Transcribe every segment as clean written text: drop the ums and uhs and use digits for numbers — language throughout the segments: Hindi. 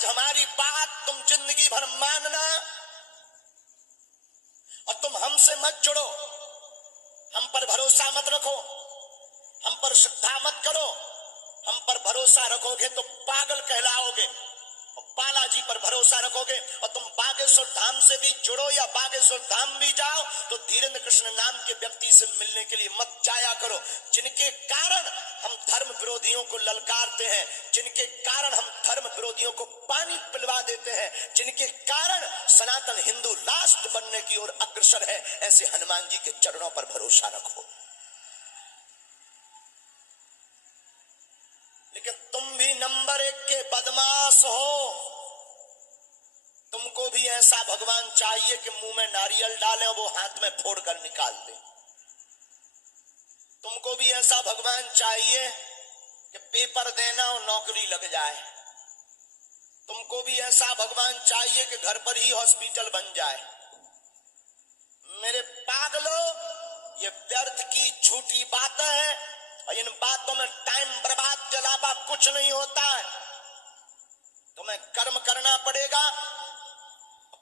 आज हमारी बात तुम जिंदगी भर मानना और तुम हमसे मत जुड़ो, हम पर भरोसा मत रखो, हम पर श्रद्धा मत करो। हम पर भरोसा रखोगे तो पागल कहलाओगे, और बालाजी पर भरोसा रखोगे और तुम बागेश्वर धाम से भी जुड़ो या बागेश्वर धाम भी जाओ तो धीरेन्द्र कृष्ण नाम के व्यक्ति से मिलने के लिए मत जाया करो, जिनके कारण हम धर्म विरोधियों को ललकारते हैं, जिनके कारण हम धर्म विरोधियों को पानी पिलवा देते हैं, जिनके कारण सनातन हिंदू राष्ट्र बनने की ओर अग्रसर है। ऐसे हनुमान जी के चरणों पर भरोसा रखो। लेकिन तुम भी नंबर 1 के बदमाश हो। तुमको भी ऐसा भगवान चाहिए कि मुंह में नारियल डालें और वो हाथ में फोड़ कर निकाल दे। तुमको भी ऐसा भगवान चाहिए कि पेपर देना और नौकरी लग जाए। तुमको भी ऐसा भगवान चाहिए कि घर पर ही हॉस्पिटल बन जाए। मेरे पागलों, ये व्यर्थ की झूठी बातें हैं और इन बातों में टाइम बर्बाद के अलावा कुछ नहीं होता है। तुम्हें कर्म करना पड़ेगा,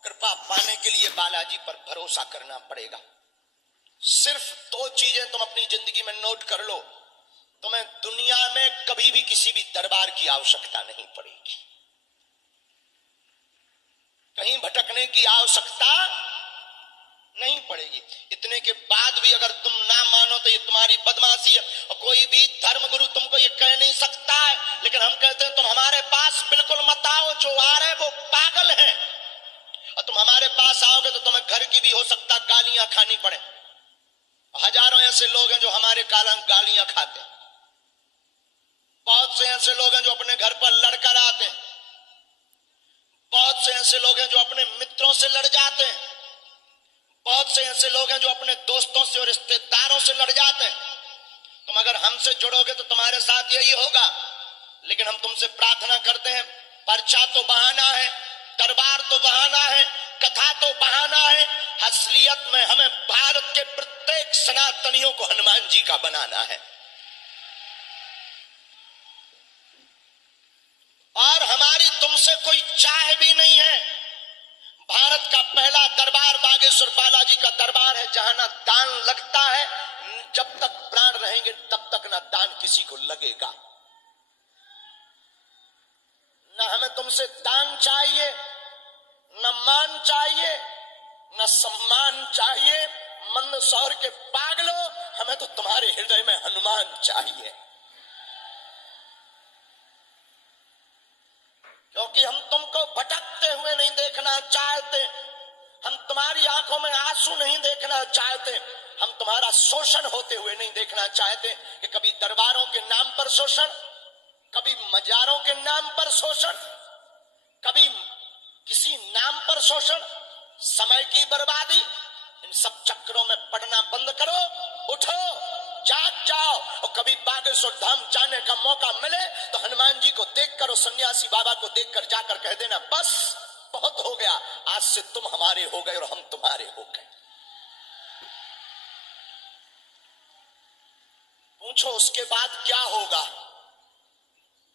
कृपा पाने के लिए बालाजी पर भरोसा करना पड़ेगा। सिर्फ 2 चीजें तुम अपनी जिंदगी में नोट कर लो, तुम्हें दुनिया में कभी भी किसी भी दरबार की आवश्यकता नहीं पड़ेगी, कहीं भटकने की आवश्यकता नहीं पड़ेगी। इतने के बाद भी अगर तुम ना मानो तो ये तुम्हारी बदमाशी है और कोई भी धर्मगुरु तुमको ये कह नहीं सकता है। लेकिन हम कहते हैं तुम हमारे पास बिल्कुल मत आओ, जो आ रहे वो पागल है। और तुम हमारे पास आओगे तो तुम्हें घर की भी हो सकता गालियां खानी पड़े। हजारों ऐसे लोग हैं जो हमारे कारण गालियां खाते हैं। बहुत से ऐसे लोग हैं जो अपने घर पर लड़कर आते हैं। बहुत से ऐसे लोग हैं जो अपने मित्रों से लड़ जाते हैं। बहुत से ऐसे लोग हैं जो अपने दोस्तों से और रिश्तेदारों से लड़ जाते हैं। तुम अगर हमसे जुड़ोगे तो तुम्हारे साथ यही होगा। लेकिन हम तुमसे प्रार्थना करते हैं, पर्चा तो बहाना है, दरबार तो बहाना है, कथा तो बहाना है, असलियत में हमें भारत के प्रत्येक सनातनियों को हनुमान जी का बनाना है। और हमारी तुमसे कोई चाह भी नहीं है। भारत का पहला दरबार बागेश्वर बालाजी का दरबार है, जहां ना दान लगता है, जब तक प्राण रहेंगे तब तक ना दान किसी को लगेगा। न हमें तुमसे दान चाहिए, न मान चाहिए, न सम्मान चाहिए। मंदसौर के पागलों, हमें तो तुम्हारे हृदय में हनुमान चाहिए, क्योंकि हम तुमको भटकते हुए नहीं देखना चाहते। हम तुम्हारी आंखों में आंसू नहीं देखना चाहते। हम तुम्हारा शोषण होते हुए नहीं देखना चाहते कि कभी दरबारों के नाम पर शोषण, कभी मजारों के नाम पर शोषण, कभी किसी नाम पर शोषण, समय की बर्बादी। इन सब चक्रों में पड़ना बंद करो, उठो, जाग जाओ। और कभी बागेश्वर धाम जाने का मौका मिले तो हनुमान जी को देखकर और सन्यासी बाबा को देखकर जाकर कह देना, बस बहुत हो गया, आज से तुम हमारे हो गए और हम तुम्हारे हो गए। पूछो उसके बाद क्या होगा?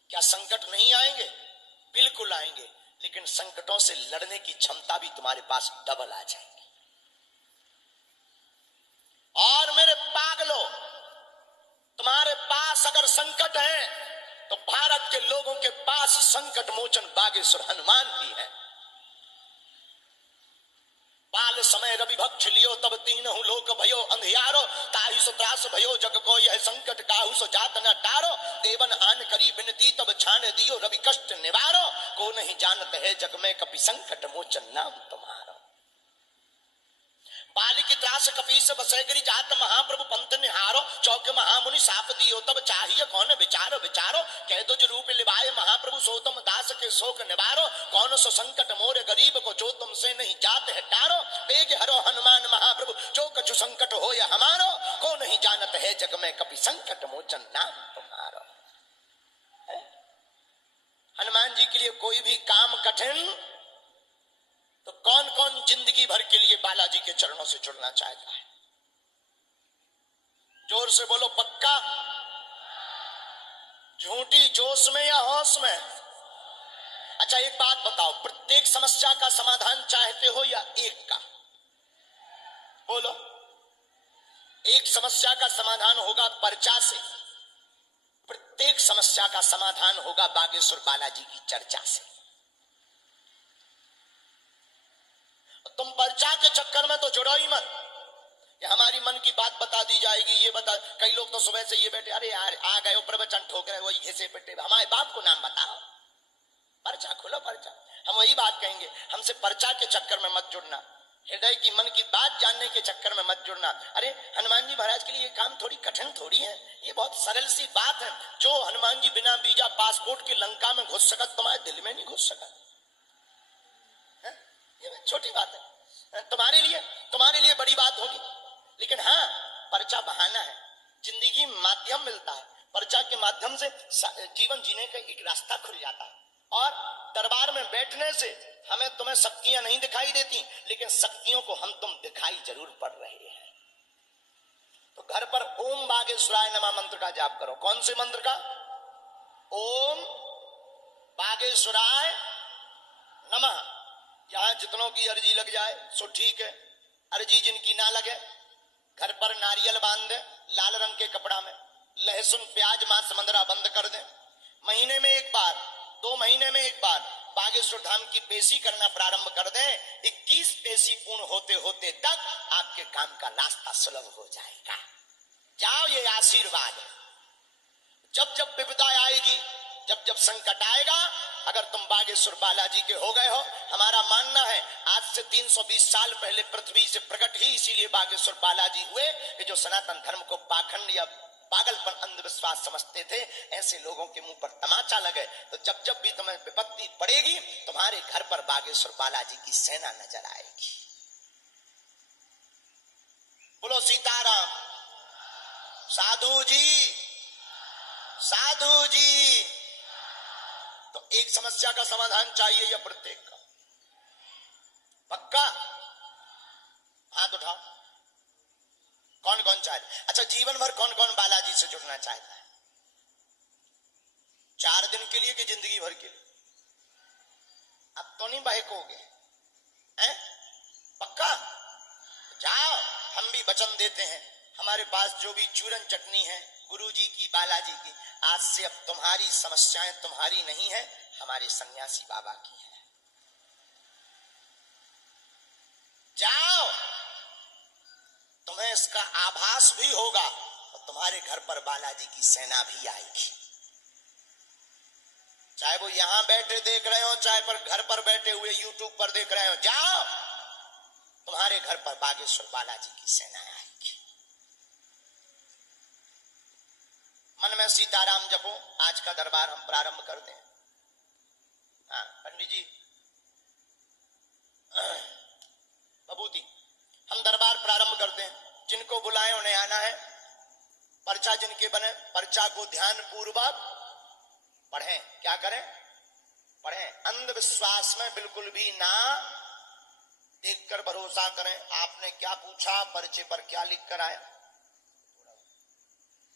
क्या संकट नहीं आएंगे? बिल्कुल आएंगे, लेकिन संकटों से लड़ने की क्षमता भी तुम्हारे पास डबल आ जाएगी। और मेरे पागलों, तुम्हारे पास अगर संकट है तो भारत के लोगों के पास संकट मोचन बागेश्वर हनुमान भी है। बाल समय रवि भक्ष लियो तब तीनहु लोक भयो अंधियारो, ताहि सो त्रास भयो जग को यह संकट काहू सो जात न टारो। देवन आन करी बिनती तब छान दियो रवि कष्ट निवारो, को नहीं जानत है जग में कपि संकट मोचन नाम तुम्हारो। बाली की त्रास कपीस बसैगरी जात महाप्रभु पंथ निहारो, चौक महामुनि साप दियो तब चाहिए कौन विचारो विचारो। कह दुज रूप लिवाए महाप्रभु सो तुम दास के शोक निवारो, कौन सो संकट मोरे गरीब को जो तुमसे नहीं जात है टारो। बेग हरो हनुमान महाप्रभु जो कछु संकट हो या हमारो, को नहीं जानत है जग में कपि संकट मोचन नाम तुम्हारो। हनुमान जी के लिए कोई भी काम कठिन तो कौन कौन जिंदगी भर के लिए बालाजी के चरणों से जुड़ना चाहता है? जोर से बोलो, पक्का? झूठी जोश में या होश में? अच्छा एक बात बताओ, प्रत्येक समस्या का समाधान चाहते हो या एक का? बोलो। एक समस्या का समाधान होगा पर्चा से, प्रत्येक समस्या का समाधान होगा बागेश्वर बालाजी की चर्चा से। तुम पर्चा के चक्कर में तो जुड़ो ही मत, कि हमारी मन की बात बता दी जाएगी, ये बता। कई लोग तो सुबह से ये बैठे, अरे यार आ गए प्रवचन ठोक रहे, वही ऐसे बैठे, हमारे बाप को नाम बताओ, पर्चा खोलो पर्चा। हम वही बात कहेंगे, हमसे पर्चा के चक्कर में मत जुड़ना, हृदय की मन की बात जानने के चक्कर में मत जुड़ना। अरे हनुमान जी महाराज के लिए ये काम थोड़ी कठिन थोड़ी है, ये बहुत सरल सी बात है। जो हनुमान जी बिना वीजा पासपोर्ट की लंका में घुस सकत, तुम्हारे दिल में नहीं घुस सकत, ये छोटी बात है। तुम्हारे लिए बड़ी बात होगी, लेकिन हाँ पर्चा बहाना है, जिंदगी माध्यम मिलता है, पर्चा के माध्यम से जीवन जीने का एक रास्ता खुल जाता है। और दरबार में बैठने से हमें तुम्हें शक्तियां नहीं दिखाई देती, लेकिन शक्तियों को हम तुम दिखाई जरूर पड़ रहे हैं। तो घर पर ओम बागेश्वराय नमः मंत्र का जाप करो। कौन से मंत्र का? ओम बागेश्वराय नमः। यहां जितनों की अर्जी लग जाए सो ठीक है, अर्जी जिनकी ना लगे घर पर नारियल बांध दे लाल रंग के कपड़ा में, लहसुन प्याज मांस मंदरा बंद कर दे। महीने में एक बार, 2 महीने में एक बार बागेश्वर धाम की पेशी करना प्रारंभ कर दें। 21 पेशी पूर्ण होते होते तक आपके काम का रास्ता सुलभ हो जाएगा। जाओ, ये आशीर्वाद है। जब जब विपदा आएगी, जब जब संकट आएगा, अगर तुम बागेश्वर बालाजी के हो गए हो, हमारा मानना है आज से 320 साल पहले पृथ्वी से प्रकट ही इसीलिए बागेश्वर बालाजी हुए कि जो सनातन धर्म को पाखंड या पागलपन अंधविश्वास समझते थे, ऐसे लोगों के मुंह पर तमाचा लगे। तो जब जब भी तुम्हें विपत्ति पड़ेगी, तुम्हारे घर पर बागेश्वर बालाजी की सेना नजर आएगी। बोलो सीताराम। साधु जी, साधु जी। तो एक समस्या का समाधान चाहिए या प्रत्येक का? पक्का हाथ उठाओ। कौन कौन चाहता? अच्छा, जीवन भर कौन कौन बालाजी से जुड़ना चाहता है? 4 दिन के लिए कि जिंदगी भर के लिए? अब तो नहीं बहकोगे हैं? पक्का? जाओ, हम भी वचन देते हैं, हमारे पास जो भी चूरन चटनी है गुरु जी की, बालाजी की, आज से अब तुम्हारी समस्याएं तुम्हारी नहीं है, हमारे सन्यासी बाबा की है। जाओ, तुम्हें इसका आभास भी होगा और तुम्हारे घर पर बालाजी की सेना भी आएगी। चाहे वो यहां बैठे देख रहे हो, चाहे पर घर पर बैठे हुए यूट्यूब पर देख रहे हो, जाओ, तुम्हारे घर पर बागेश्वर बालाजी की सेना आएगी। मन में सीताराम जपो। आज का दरबार हम प्रारंभ करते हैं। हाँ पंडित जी, बबूती, हम दरबार प्रारंभ करते हैं। जिनको बुलाएं उन्हें आना है। पर्चा जिनके बने, पर्चा को ध्यान पूर्वक पढ़ें। क्या करें? पढ़ें। अंधविश्वास में बिल्कुल भी ना देखकर भरोसा करें। आपने क्या पूछा, पर्चे पर क्या लिख कर आया,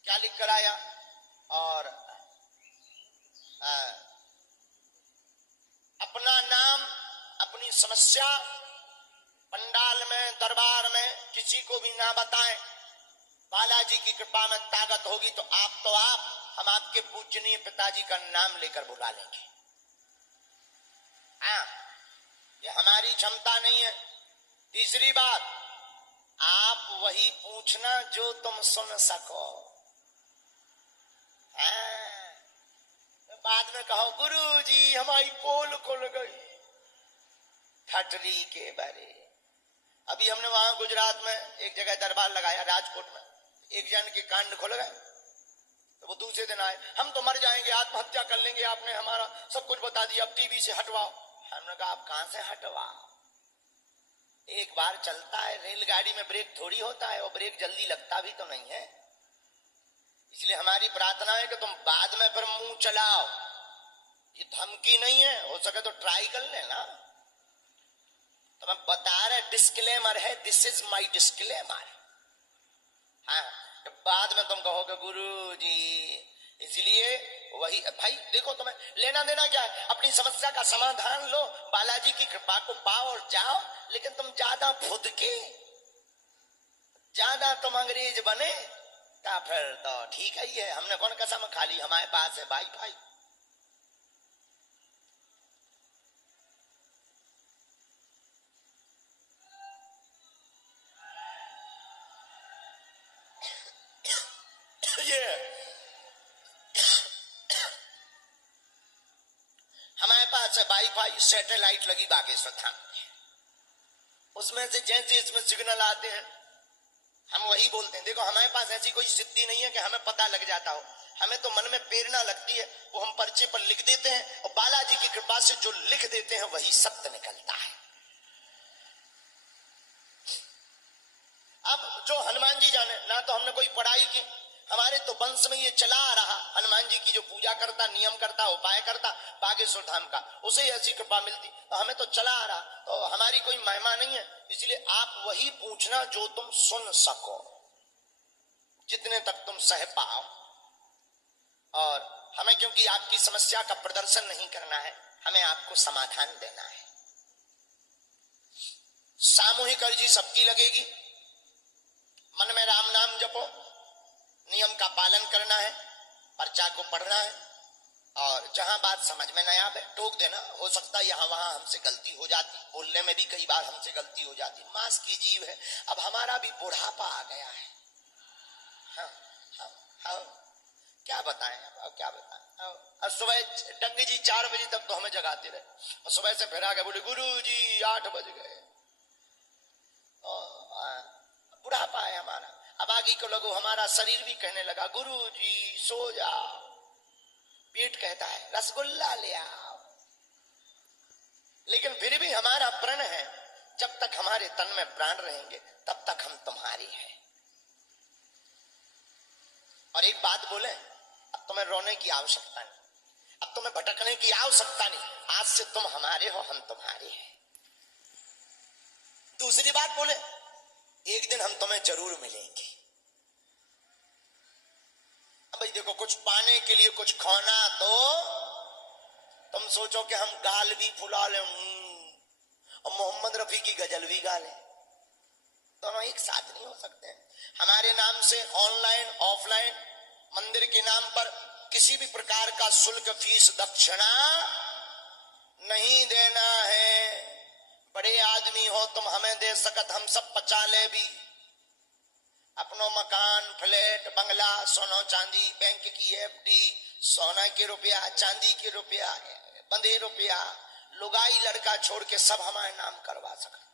क्या लिख कर आया, और अपना नाम, अपनी समस्या पंडाल में, दरबार में किसी को भी ना बताएं। बालाजी की कृपा में ताकत होगी तो आप, हम आपके पूजनीय पिताजी का नाम लेकर बुला लेंगे। हाँ, ये हमारी क्षमता नहीं है। तीसरी बात, आप वही पूछना जो तुम सुन सको। बाद में कहो गुरु जी हमारी पोल खुल गई, ठटरी के बारे। अभी हमने वहां गुजरात में एक जगह दरबार लगाया, राजकोट में, एक जन के कांड खुल गए। तो वो दूसरे दिन आए, हम तो मर जाएंगे, आत्महत्या कर लेंगे, आपने हमारा सब कुछ बता दिया, अब टीवी से हटवाओ। हमने कहा आप कहां से हटवाओ, एक बार चलता है, रेलगाड़ी में ब्रेक थोड़ी होता है, और ब्रेक जल्दी लगता भी तो नहीं है। इसलिए हमारी प्रार्थना है कि तुम बाद में फिर मुंह चलाओ। ये धमकी नहीं है, हो सके तो ट्राई कर लेना। तो मैं बता रहे, डिस्क्लेमर है, दिस इज माई डिस्क्लेमर। हाँ, बाद में तुम कहोगे गुरु जी इसलिए वही भाई देखो, तुम्हें लेना देना क्या है, अपनी समस्या का समाधान लो, बालाजी की कृपा को पाओ और जाओ। लेकिन तुम ज्यादा फुदके, ज्यादा तुम अंग्रेज बने तो फिर तो ठीक ही है। हमने कौन कसम खा ली, हमारे पास है वाईफाई। ये हमारे पास है वाईफाई, सैटेलाइट लगी बागेश्वर धाम में, उसमें से जैसे इसमें सिग्नल आते हैं हम वही बोलते हैं। देखो हमारे पास ऐसी कोई सिद्धि नहीं है कि हमें पता लग जाता हो, हमें तो मन में प्रेरणा लगती है, वो हम पर्चे पर लिख देते हैं और बालाजी की कृपा से जो लिख देते हैं वही सत्य निकलता है। अब जो हनुमान जी जाने, ना तो हमने कोई पढ़ाई की, हमारे तो वंश में ये चला आ रहा, हनुमान जी की जो पूजा करता, नियम करता, उपाय करता बागेश्वर धाम का, उसे ऐसी कृपा मिलती, तो हमें तो चला आ रहा, तो हमारी कोई महिमा नहीं है। इसलिए आप वही पूछना जो तुम सुन सको, जितने तक तुम सह पाओ। और हमें क्योंकि आपकी समस्या का प्रदर्शन नहीं करना है, हमें आपको समाधान देना है। सामूहिक अर्जी सबकी लगेगी, मन में राम नाम जपो, नियम का पालन करना है, पर्चा को पढ़ना है, और जहां बात समझ में न आवे टोक देना। हो सकता है यहां वहां हमसे गलती हो जाती, बोलने में भी कई बार हमसे गलती हो जाती, मांस की जीव है, अब हमारा भी बुढ़ापा आ गया है। हाँ, हाँ, हाँ, क्या बताएं, अब क्या बताएं। अब सुबह डंगी जी 4 बजे तक तो हमें जगाते रहे, और सुबह से फिर आ गए, बोले गुरु जी 8 बज गए। बुढ़ापा है हमारा। अब आगे को लोगों, हमारा शरीर भी कहने लगा गुरु जी सो जाओ, पेट कहता है रसगुल्ला ले आओ। लेकिन फिर भी हमारा प्रण है, जब तक हमारे तन में प्राण रहेंगे तब तक हम तुम्हारे हैं। और एक बात बोले, अब तुम्हें रोने की आवश्यकता नहीं, अब तुम्हें भटकने की आवश्यकता नहीं, आज से तुम हमारे हो, हम तुम्हारे हैं। दूसरी बात बोले, एक दिन हम तुम्हें जरूर मिलेंगे। अब भाई देखो, कुछ पाने के लिए कुछ खोना, तो तुम सोचो कि हम गाल भी फुला ले और मोहम्मद रफी की गजल भी गा ले, दोनों एक साथ नहीं हो सकते। हमारे नाम से ऑनलाइन ऑफलाइन मंदिर के नाम पर किसी भी प्रकार का शुल्क, फीस, दक्षिणा नहीं देना है। बड़े आदमी हो तुम, हमें दे सकत हम सब पचा ले भी, अपनो मकान, फ्लैट, बंगला, सोना चांदी, बैंक की एफडी, सोना के रुपया, चांदी के रुपया, बंधे रुपया, लुगाई लड़का छोड़ के सब हमारे नाम करवा सकते।